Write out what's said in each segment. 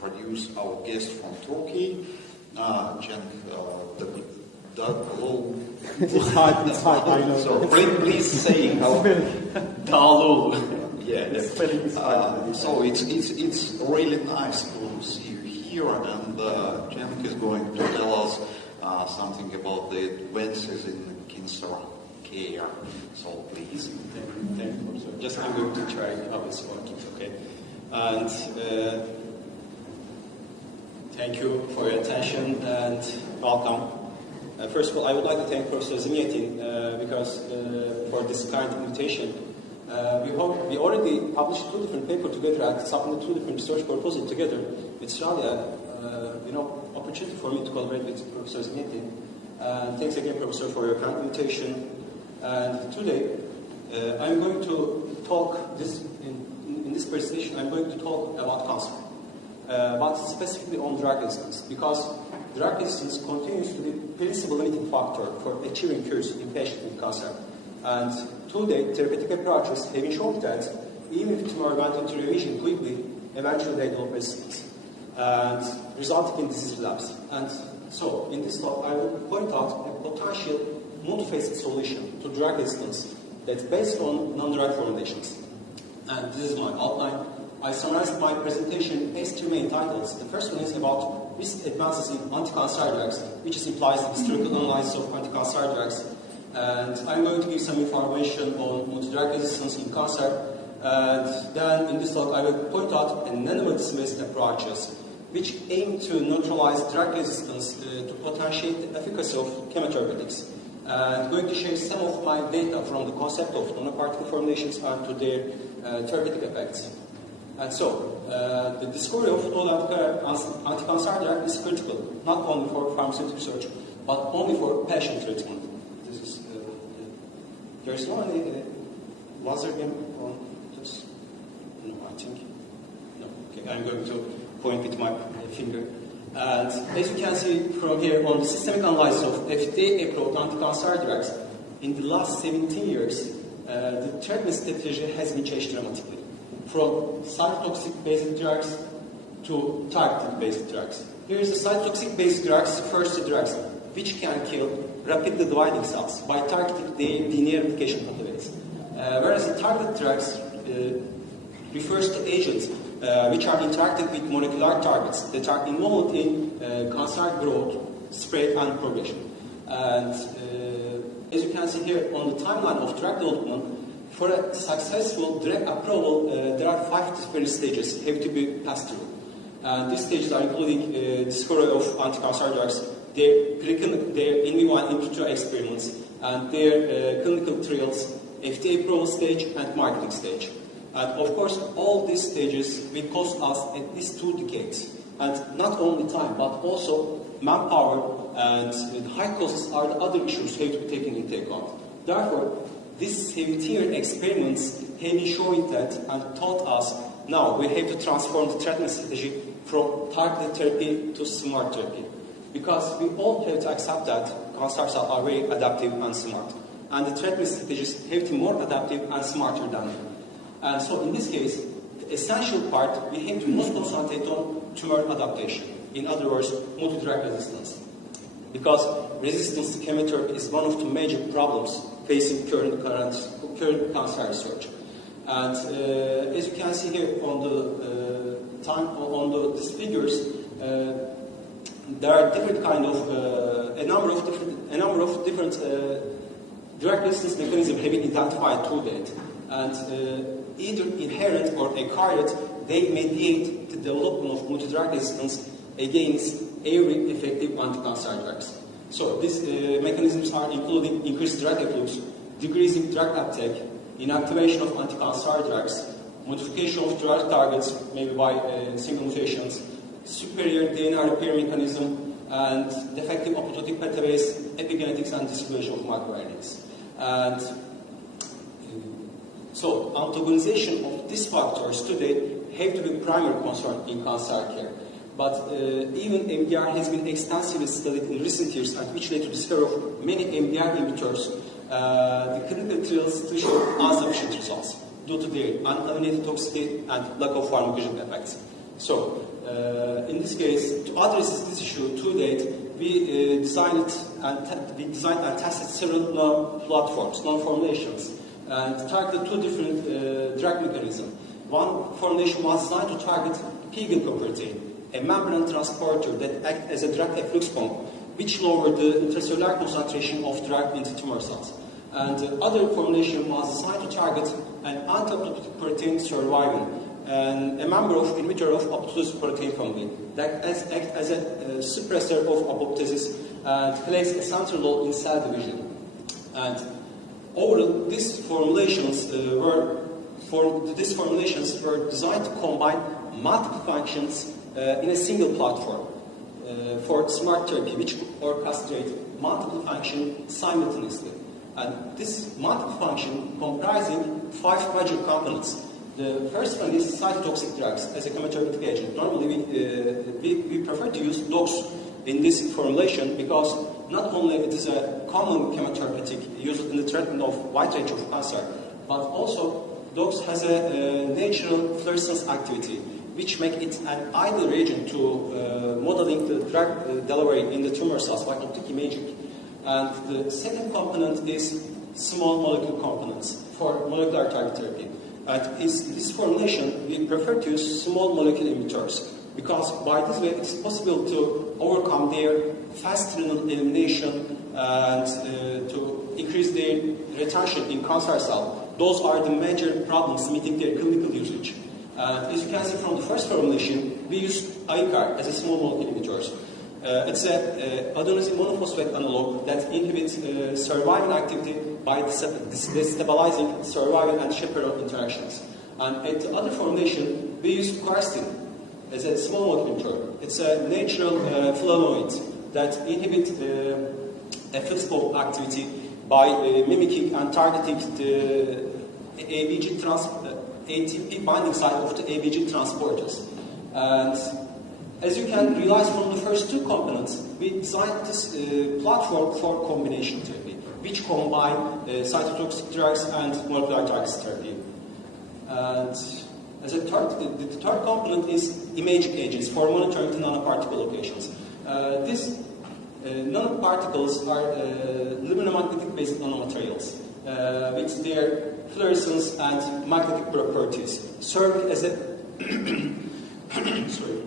introduce our guest from Turkey, Cenk Dağlıoğlu. It's hard, I know. So please say how. Dağlıoğlu. Yeah. So it's really nice to see you here, and Cenk is going to tell us something about the advances in cancer care. So please. Thank you, Professor. Just I'm going to try how it's working, okay? And thank you for your attention and welcome. First of all, I would like to thank Professor Zimietin because for this kind invitation. We already published 2 different papers together and submitted 2 different research proposals together. It's really a opportunity for me to collaborate with Professor Zimietin. And thanks again, Professor, for your kind invitation. And today, I'm going to talk in this presentation. I'm going to talk about cancer, but specifically on drug resistance, because drug resistance continues to be the principal limiting factor for achieving cures in patients with cancer. And today, therapeutic approaches have been shown that even if tumor went into remission quickly, eventually they develop resistance, and resulting in disease relapse. And so, in this talk, I will point out a potential multifaceted solution to drug resistance that's based on non-drug formulations. And this is my outline. I summarized my presentation in 2 main titles. The first one is about recent advances in anti-cancer drugs, which implies the historical analysis of anti-cancer drugs. And I'm going to give some information on multi-drug resistance in cancer. And then in this talk, I will point out a nanomedicine-based approaches, which aim to neutralize drug resistance to potentiate the efficacy of chemotherapeutics. And I'm going to share some of my data from the concept of nanoparticle formulations and to their therapeutic effects. And so, the discovery of novel anti-cancer drug is critical, not only for pharmaceutical research, but only for patient treatment. There's no laser beam on this? No, I think. No. Okay, I'm going to point with my finger. And as you can see from here, on the systemic analysis of FDA-approved anti-cancer drugs, in the last 17 years, the treatment strategy has been changed dramatically. From cytotoxic-based drugs to targeted-based drugs. Here is the cytotoxic-based drugs, first drugs, which can kill rapidly dividing cells by targeting their DNA replication pathways. Whereas the targeted drugs refers to agents which are interacting with molecular targets that are involved in cancer growth, spread, and progression. And as you can see here on the timeline of drug development, for a successful drug approval, there are 5 different stages have to be passed through. And these stages are including discovery of anti-cancer drugs, their in vivo and in vitro experiments, and their clinical trials, FDA approval stage, and marketing stage. And of course, all these stages will cost us at least 2 decades. And not only time, but also manpower and high costs are the other issues have to be taken into account. Therefore, these 17-year experiments have been showing that and taught us now we have to transform the treatment strategy from targeted therapy to smart therapy. Because we all have to accept that cancer cells are very adaptive and smart. And the treatment strategies have to be more adaptive and smarter than them. And so in this case, the essential part, we have to most concentrate on tumor adaptation. In other words, multi-drug resistance. Because resistance to chemotherapy is one of the major problems facing current cancer research. And as you can see here on these figures, there are different kind of a number of different drug resistance mechanisms have been identified to date, and either inherent or acquired, they mediate the development of multi-drug resistance against every effective anti-cancer drugs. So these mechanisms are including increased drug efflux, decreasing drug uptake, inactivation of anti-cancer drugs, modification of drug targets, maybe by single mutations, superior DNA repair mechanism, and defective apoptotic pathways, epigenetics, and dysregulation of microRNAs. And so antagonization of these factors today have to be primary concern in cancer care. But even MDR has been extensively studied in recent years, and which led to the discovery of many MDR inhibitors. The clinical trials still show insufficient results due to their uneliminated toxicity and lack of pharmacological effects. So In this case, to address this issue to date, we designed and tested several platforms, non-formulations, and targeted two different drug mechanisms. One formulation was designed to target pegylcoprotein, a membrane transporter that acts as a drug efflux pump, which lowered the intracellular concentration of drug into tumor cells. And the other formulation was designed to target an anti-apoptotic protein survivin, and a member of inhibitor of apoptosis protein family that acts as a suppressor of apoptosis and plays a central role in cell division. And overall, these formulations were designed to combine multiple functions in a single platform for smart therapy, which orchestrates multiple functions simultaneously. And this multiple function comprising 5 major components. The first one is cytotoxic drugs as a chemotherapeutic agent. Normally, we prefer to use drugs in this formulation because not only it is a common chemotherapeutic used in the treatment of wide range of cancer, but also drugs has a natural fluorescence activity, which make it an ideal reagent to modeling the drug delivery in the tumor cells by optic imaging. And the second component is small molecule components for molecular target therapy. And in this formulation, we prefer to use small molecule emitters because by this way it's possible to overcome their fast renal elimination and to increase their retention in cancer cell. Those are the major problems limiting their clinical usage. And as you can see from the first formulation, we use ICAR as a small molecule emitters. It's an adenosine monophosphate analog that inhibits survivin activity by destabilizing survivin and chaperone interactions. And at the other formulation, we use quercetin as a small molecule emitter. It's a natural flavonoid that inhibits efflux pump activity by mimicking and targeting the ATP binding site of the ABG transporters. And as you can realize from the first two components, we designed this platform for combination therapy, which combine cytotoxic drugs and molecular target therapy. And as a third, the third component is imaging agents for monitoring the nanoparticle locations. These nanoparticles are luminomagnetic-based nanomaterials with their fluorescence and magnetic properties, serving as a sorry.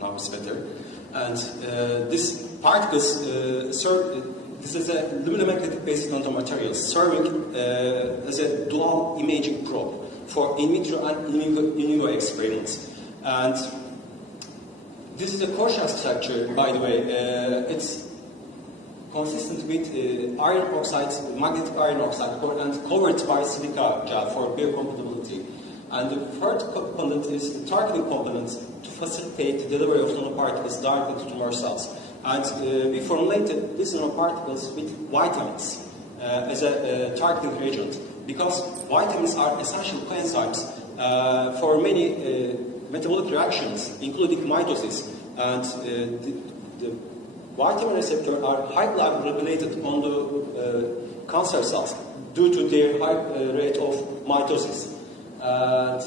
Now it's better. And these particles this is a luminomagnetic-based nanomaterial serving as a dual imaging probe for in vitro and in vivo experiments. And this is a core structure, by the way. It's consistent with iron oxide, magnetic iron oxide, and covered by silica gel for biocompatibility. And the third component is the targeting component to facilitate the delivery of nanoparticles directly to tumor cells. And we formulated these nanoparticles with vitamins as a targeting reagent because vitamins are essential coenzymes for many metabolic reactions, including mitosis. And the vitamin receptors are highly regulated on the cancer cells due to their high rate of mitosis. And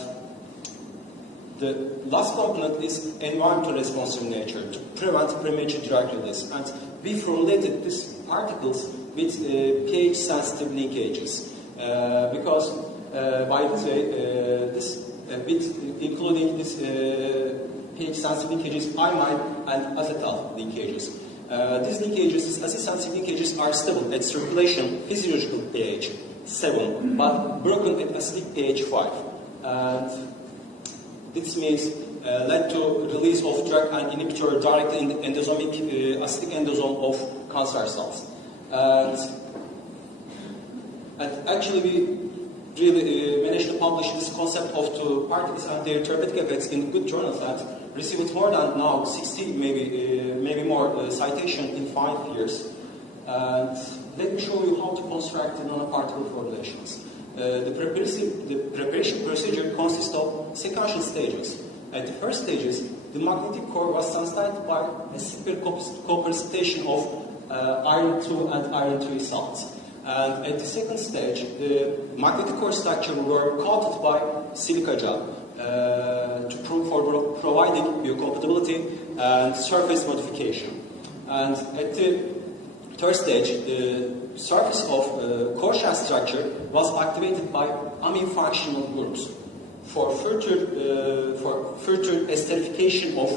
the last component is environmental responsive nature to prevent premature drug release. And we formulated these particles with pH-sensitive linkages because by this way, including this pH-sensitive linkages, imine and acetal linkages. These linkages, acid-sensitive linkages, are stable at circulation physiological pH 7, but broken at acidic pH 5. And this means led to release of drug and inhibitor directly in the endosomic acidic endosome of cancer cells. And actually, we really managed to publish this concept of two particles and their therapeutic effects in good journals that received more than now 60, maybe more citation in 5 years. And let me show you how to construct the nanoparticle formulations. The preparation procedure consists of sequential stages. At the first stages, the magnetic core was sensitized by a simple co-precipitation of iron 2 and iron 3 salts. And at the second stage, the magnetic core structure were coated by silica gel for providing biocompatibility and surface modification. And at the third stage, the surface of core shell structure was activated by amine functional groups for further esterification of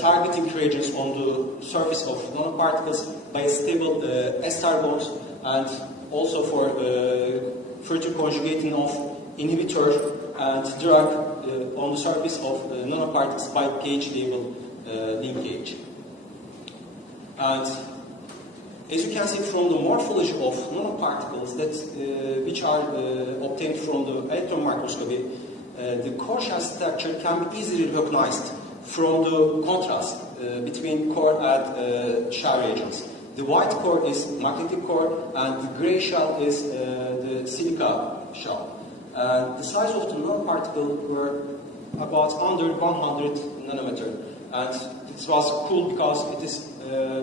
targeting regions on the surface of nanoparticles by stable ester bonds, and also for further conjugating of inhibitor and drug on the surface of nanoparticles by pH-level linkage. And as you can see from the morphology of nanoparticles which are obtained from the electron microscopy, the core shell structure can be easily recognized from the contrast between core and shell regions. The white core is magnetic core, and the gray shell is the silica shell. The size of the nanoparticle were about under 100 nanometer, and this was cool because it is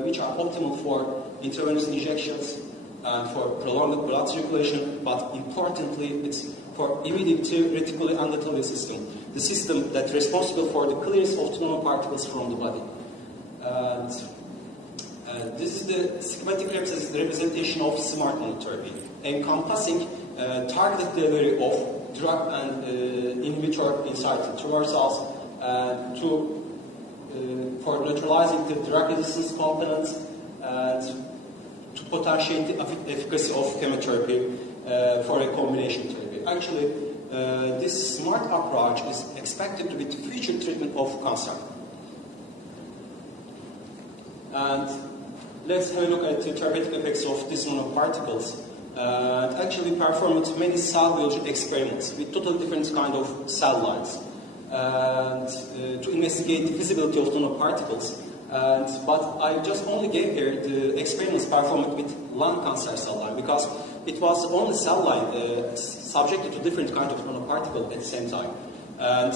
which are optimal for intravenous injections and for prolonged blood circulation, but importantly, it's for immediate reticular endothelial system, the system that's responsible for the clearance of nanoparticles from the body. This is the schematic representation of smart monotherapy, encompassing targeted delivery of drug and inhibitor inside the tumor cells for neutralizing the drug resistance components and to potentiate the efficacy of chemotherapy for a combination therapy. Actually, this smart approach is expected to be the future treatment of cancer. And let's have a look at the therapeutic effects of these nanoparticles. And actually performed many cell biology experiments with totally different kind of cell lines and to investigate the feasibility of nanoparticles. But I just only gave here the experiments performed with lung cancer cell line because it was the only cell line subjected to different kind of nanoparticle at the same time. And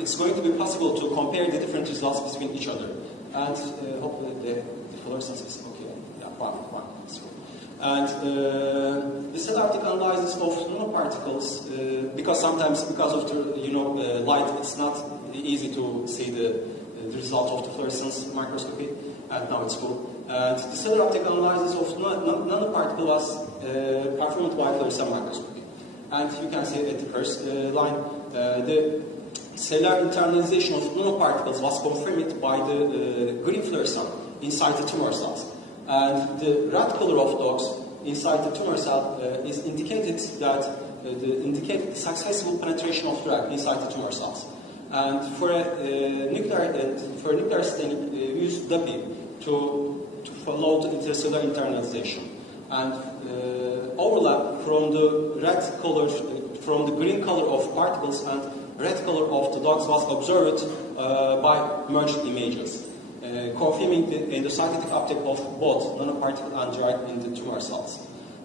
it's going to be possible to compare the different results between each other. And hopefully the fluorescence is okay. Yeah, fine. And the therapeutic analysis of nanoparticles, because sometimes because of the light, it's not easy to see the result of the fluorescence microscopy, and now it's cool. And the therapeutic analysis of nanoparticle was performed by fluorescence microscopy. And you can see at the first line, the cellular internalization of nanoparticles was confirmed by the green fluorescence inside the tumor cells. And the red color of dots inside the tumor cell is indicated that indicate successful penetration of drug inside the tumor cells. And for a nuclear staining, we use DAPI to follow the intracellular internalization. And overlap from the red color, from the green color of particles and red color of the dots was observed by merged images, confirming the endocytotic uptake of both nanoparticle and drug in the tumor cells.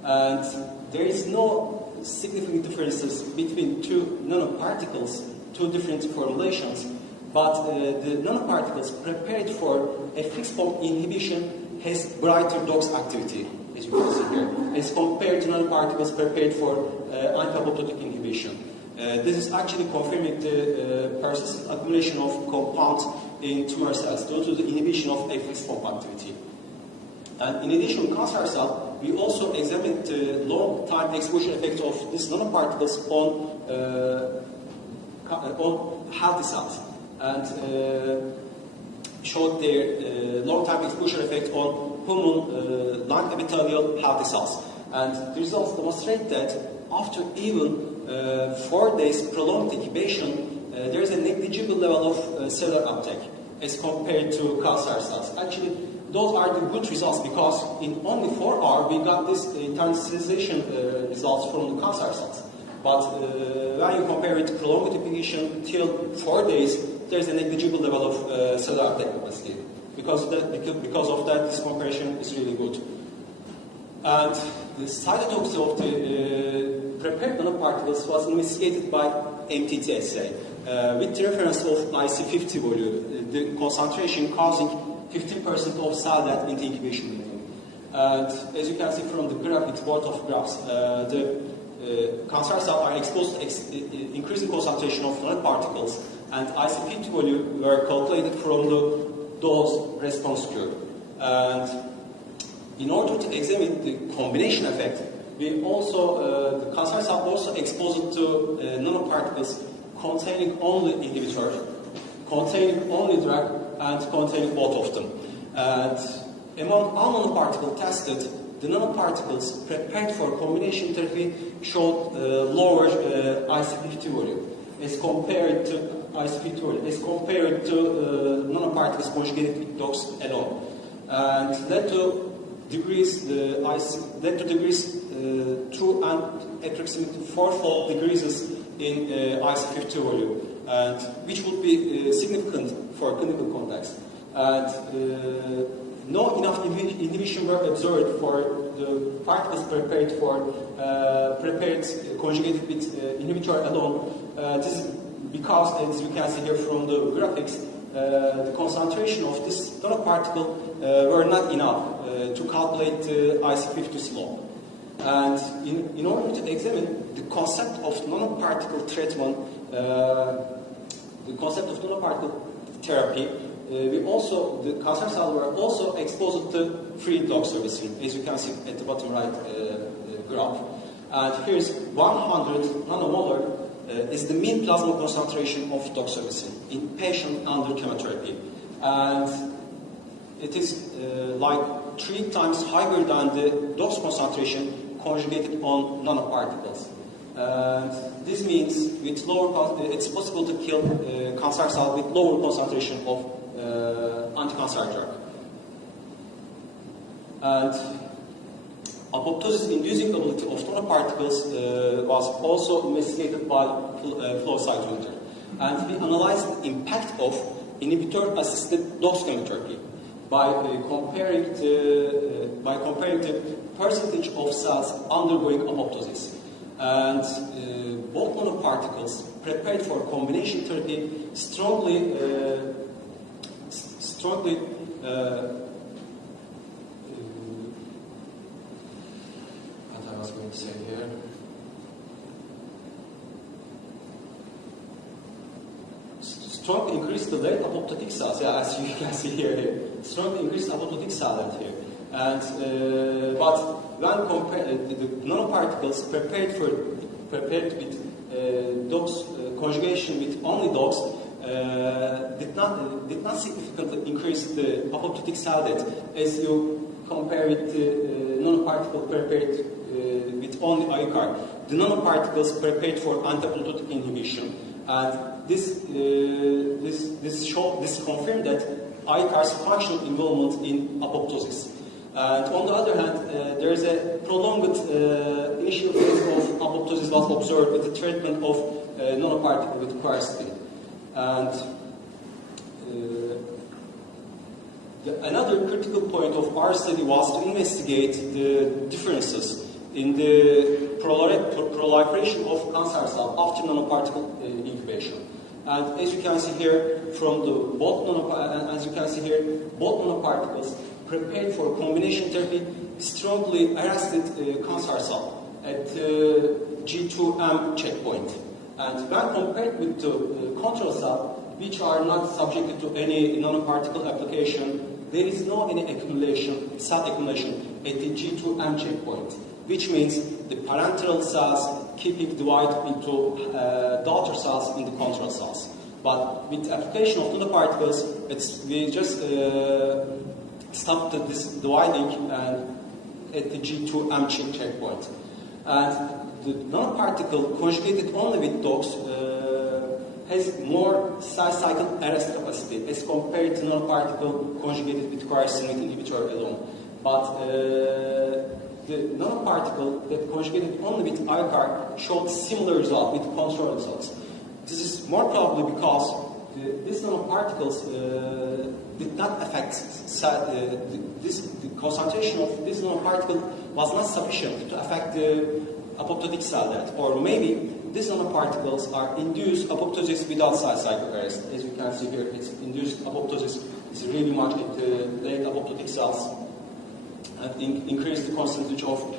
And there is no significant differences between two nanoparticles, two different formulations, but the nanoparticles prepared for a fixed pump inhibition has brighter DOX activity, as you can see here, as compared to nanoparticles prepared for anti-apoptotic inhibition. This is actually confirming the persistent accumulation of compounds in tumor cells due to the inhibition of a fixed pump activity. And in addition to cancer cell, we also examined the long-time exposure effect of these nanoparticles on healthy cells, and showed their long-time exposure effect on human lung epithelial healthy cells. And the results demonstrate that after even 4 days prolonged incubation, there is a negligible level of cellular uptake as compared to cancer cells. Actually, those are the good results because in only 4 hours we got this internalization results from the cancer cells. But when you compare it to prolonged incubation till 4 days, there is a negligible level of cellular uptake capacity. Because of that, this comparison is really good. And the cytotoxicity of the prepared nanoparticles was investigated by MTT assay. with the reference of IC50 value, the concentration causing 15% of cell death in the incubation window. And as you can see from the graph, it's both of graphs, the cancer cells are exposed to increasing concentration of nanoparticles, and IC50 value were calculated from the dose response curve. And in order to examine the combination effect, we also, the cancer cell also exposed to nanoparticles containing only inhibitor, containing only drug, and containing both of them. And among all nanoparticles tested, the nanoparticles prepared for combination therapy showed lower IC50 value as compared to nanoparticles conjugated with DOX alone, and led to decrease 2 and approximately 4-fold decreases in IC50 value, and which would be significant for clinical context. And no enough inhibition were observed for the particles prepared conjugated with inhibitor alone. This is because, as you can see here from the graphics, the concentration of this nanoparticle were not enough to calculate the IC50 slope. And in order to examine the concept of nanoparticle treatment, the concept of nanoparticle therapy, the cancer cells were also exposed to free doxorubicin, as you can see at the bottom right graph. And here's 100 nanomolar is the mean plasma concentration of doxorubicin in patient under chemotherapy. And it is like 3 times higher than the dose concentration conjugated on nanoparticles. And this means with lower, it's possible to kill cancer cells with lower concentration of anti-cancer drug. And apoptosis-inducing ability of nanoparticles was also investigated by flow cytometer. And we analyzed the impact of inhibitor-assisted dose chemotherapy by comparing the percentage of cells undergoing apoptosis. And both nanoparticles prepared for combination therapy strongly what I was going to say here. Strongly increased the rate of apoptotic cells, as you can see here. Strongly increased apoptotic cell rate here. And but when compared, the nanoparticles prepared with DOX conjugation with only DOX did not significantly increase the apoptotic cell death as you compare with the nanoparticle prepared with only ICAR. The nanoparticles prepared for anti-apoptotic inhibition, and this confirmed that ICAR's functional involvement in apoptosis. And on the other hand, there is a prolonged initial phase of apoptosis was observed with the treatment of nanoparticle with quercetin. And another critical point of our study was to investigate the differences in the proliferation of cancer cells after nanoparticle incubation. And as you can see here, both nanoparticles prepared for combination therapy strongly arrested cancer cell at G2M checkpoint. And when compared with the control cell, which are not subjected to any nanoparticle application, there is no any cell accumulation at the G2M checkpoint, which means the parenteral cells keeping divided into daughter cells in the control cells. But with application of nanoparticles, we just stopped this dividing and at the G2M checkpoint. And the nanoparticle conjugated only with DOX has more cell cycle arrest capacity as compared to nanoparticle conjugated with quercetin inhibitor alone. But the nanoparticle that conjugated only with ICAR showed similar result with control results. This is more probably because these nanoparticles did not affect the concentration of this nanoparticle was not sufficient to affect the apoptotic cell death, or maybe these nanoparticles are induced apoptosis without cell cycle arrest. As you can see here, it's induced apoptosis is really much at the late apoptotic cells and increase the percentage of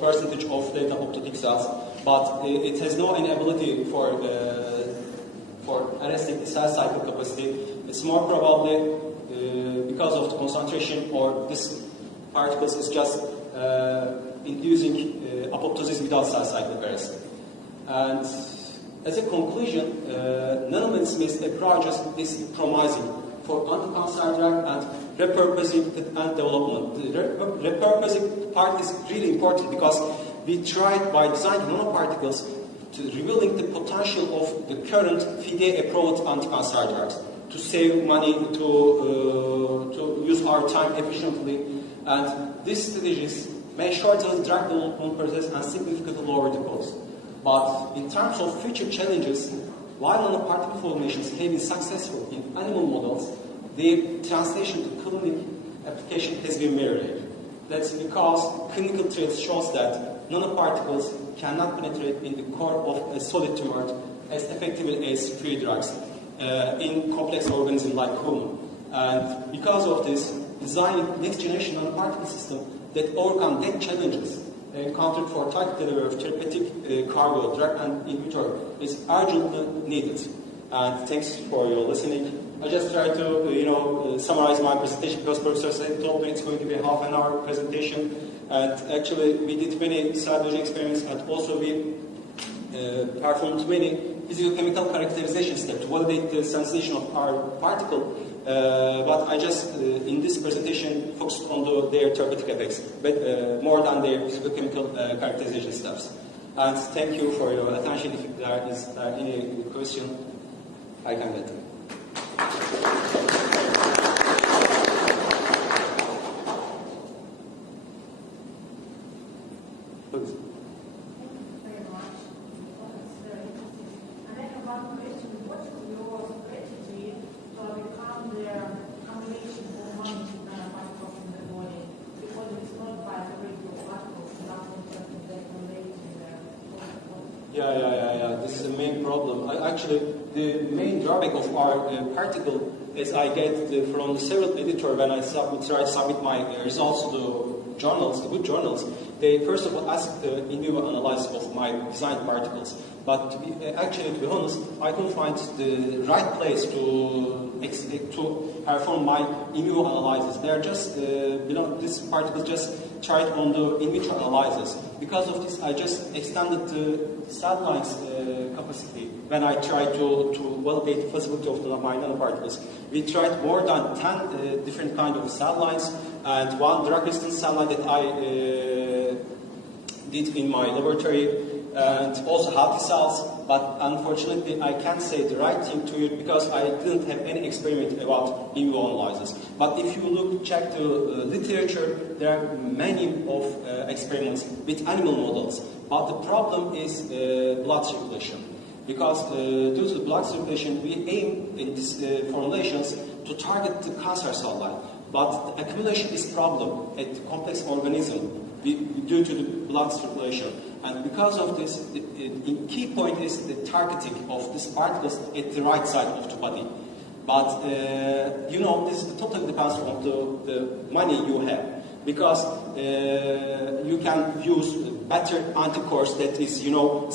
late apoptotic cells, but it has no any ability for arresting the cell cycle capacity. It's more probably because of the concentration, or this particles is just inducing apoptosis without cell cycle arrest. And as a conclusion, nanomedicine-based approaches is promising for anti-cancer drug and repurposing and development. The repurposing part is really important because we tried by designing nanoparticles to revealing the potential of the current FDA-approved anti-cancer drugs to save money, to use our time efficiently, and these strategies may shorten the drug development process and significantly lower the cost. But in terms of future challenges, while nanoparticle formulations have been successful in animal models, the translation to clinic application has been very rare. That's because clinical trials shows that nanoparticles cannot penetrate in the core of a solid tumor as effectively as free drugs in complex organisms like human. And because of this, designing next generation nanoparticle system that overcome that challenges encountered for target delivery of therapeutic cargo, drug and inhibitor is urgently needed. And thanks for your listening. I just try to summarize my presentation because Professor Said told me it's going to be a half an hour presentation. And actually we did many cell biology experiments, and also we performed many physicochemical characterization steps to validate the sensation of our particle. But I just, in this presentation, focused on their therapeutic effects, but more than their physicochemical characterization steps. And thank you for your attention. If there is any question, I can get them. Please. Yeah. This is the main problem. Actually, the main drawback of our particle is I get from several editors when I try to submit my results to the journals, the good journals. They first of all ask the in vivo analysis of my designed particles. But actually, to be honest, I couldn't find the right place to perform my in vivo analysis. They are just, this particle just tried on the in vitro analysis. Because of this, I just extended the cell lines capacity when I tried to validate the feasibility of my nanoparticles. We tried more than 10 different kinds of cell lines, and one drug-resistant cell line that I did in my laboratory, and also healthy cells. But unfortunately, I can't say the right thing to you because I didn't have any experiment about in vivo analysis. But if you check the literature, there are many of experiments with animal models. But the problem is blood circulation. Because due to the blood circulation, we aim in these formulations to target the cancer cell line. But the accumulation is problem at the complex organism due to the blood circulation. And because of this, the key point is the targeting of these particles at the right side of the body. But, this totally depends on the money you have. Because you can use better anticorps that is,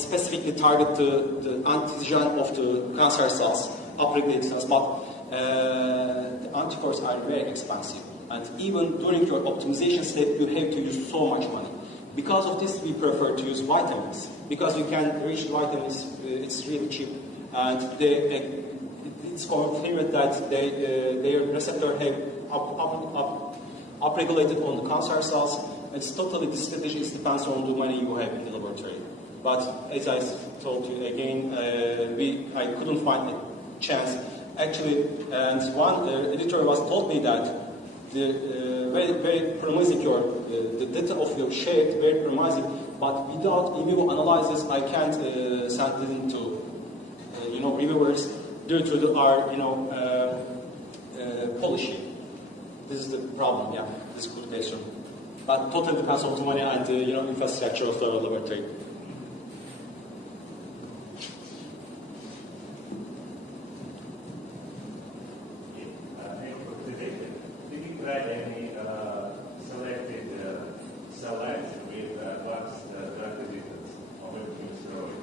specifically target the antigen of the cancer cells, upregulated cells. But the anticorps are very expensive. And even during your optimization step, you have to use so much money. Because of this, we prefer to use vitamins. Because you can reach vitamins, it's really cheap. And it's confirmed that their receptor have upregulated on the cancer cells. It's totally, this strategy depends on the money you have in the laboratory. But as I told you again, I couldn't find a chance. Actually, and one editor told me that the very, very promising the data of your shape, very promising, but without in vivo analysis, I can't send it into, reviewers due to our, policy. This is the problem, yeah, this is a good question. But totally depends on the money and, infrastructure of the laboratory.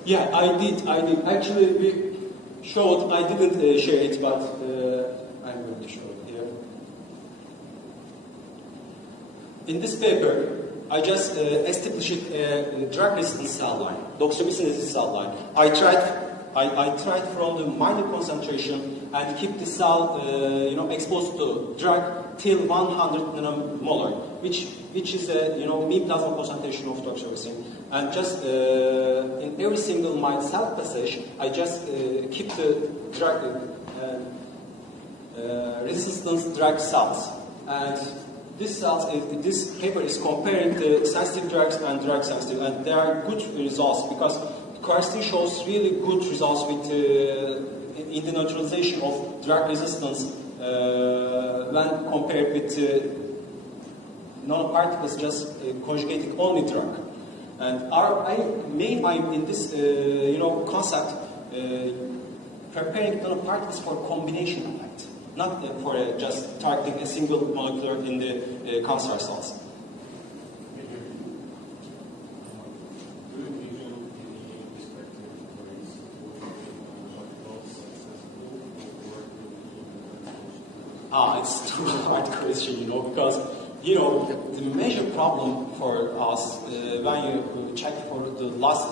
Yeah, I did. Actually, we showed, I didn't share it, but I'm going to show it here. In this paper, I just established a drug resistant cell line, doxorubicin cell line. I tried from the minor concentration and keep the cell exposed to drug till 100 nanomolar, which is a mean plasma concentration of doxorubicin. And just in every single my cell passage, I just keep the drug resistance drug cells. And this paper is comparing the sensitive drugs and drug sensitive, and there are good results because quercetin shows really good results with in the neutralization of drug resistance when compared with nanoparticles just conjugating only drug. And our main aim in this concept preparing nanoparticles for combination effect, not for just targeting a single molecule in the cancer cells. It's too hard question, because the major problem for us when you check for the last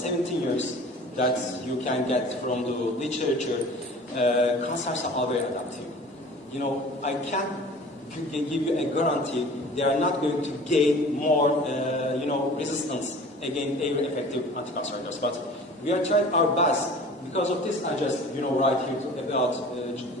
17 years that you can get from the literature, cancer cells are very adaptive. I can't give you a guarantee they are not going to gain more resistance against every effective anti-cancer drugs, but we are trying our best. Because of this, I just write here about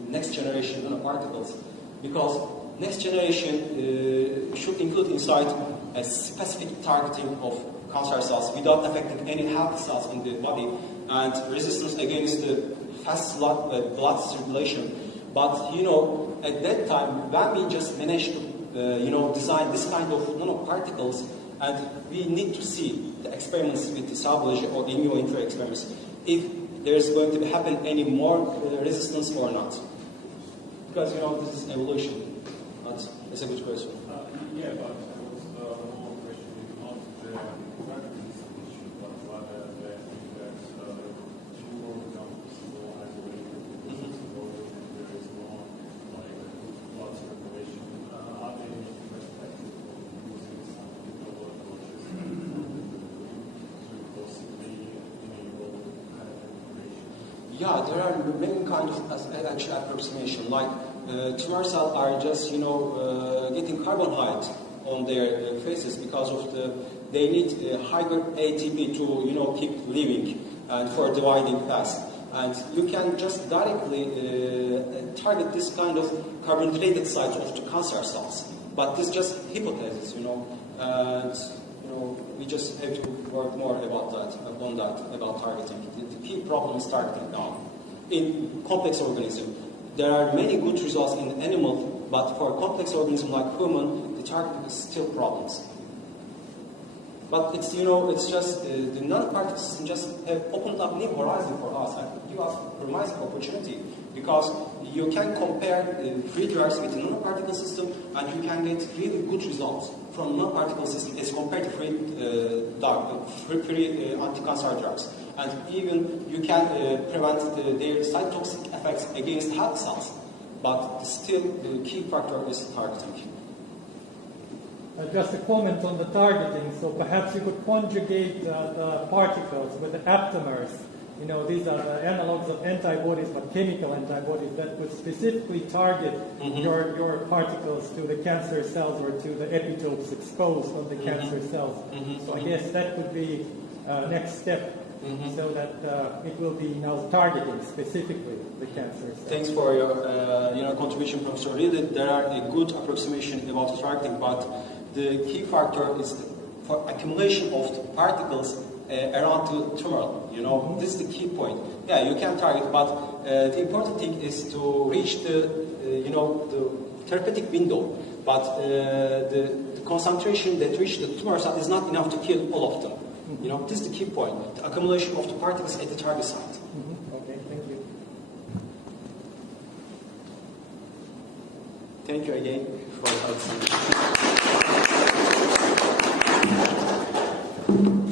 next generation nanoparticles, because next generation should include inside a specific targeting of cancer cells without affecting any healthy cells in the body and resistance against the fast blood circulation. But at that time, when we just managed to design this kind of nanoparticles, and we need to see the experiments with the cell biology or immunoinfluenza experiments if there's going to happen any more resistance or not. Because, this is evolution. But it's a good question. Yeah, but I was more questioning not the drug resistance issue, but rather the tumor becomes more isolated because there is more blood circulation. Are there any perspectives of using some novel approaches to possibly enable kind of information? Yeah, there are many kinds of actual approximation. Like tumor cells are just getting carbonhydrate on their faces because of they need higher ATP to keep living and for dividing fast. And you can just directly target this kind of carbohydrate sites of the cancer cells. But this is just hypothesis, and we just have to work more about about targeting. The key problem is targeting now. In complex organism, there are many good results in animal, but for complex organism like human, the targeting is still problems. But it's it's just the nanoparticle system just have opened up new horizon for us and give us promising opportunity because you can compare free drugs with the nanoparticle system and you can get really good results from nanoparticle system as compared to free anti-cancer drugs. And even you can prevent their cytotoxic effects against healthy cells. But still, the key factor is targeting. Just a comment on the targeting. So perhaps you could conjugate the particles with the aptamers. These are the analogs of antibodies, but chemical antibodies that would specifically target your particles to the cancer cells or to the epitopes exposed on the cancer cells. So I guess that would be next step. So that it will be now targeting specifically the cancer cells. Thanks for your contribution, Professor. Really, there are a good approximation about targeting, but the key factor is for accumulation of particles around the tumor. This is the key point. Yeah, you can target, but the important thing is to reach the therapeutic window. But the concentration that reaches the tumor cell is not enough to kill all of them. This is the key point, the accumulation of the particles at the target site. Okay, thank you. Thank you again for listening.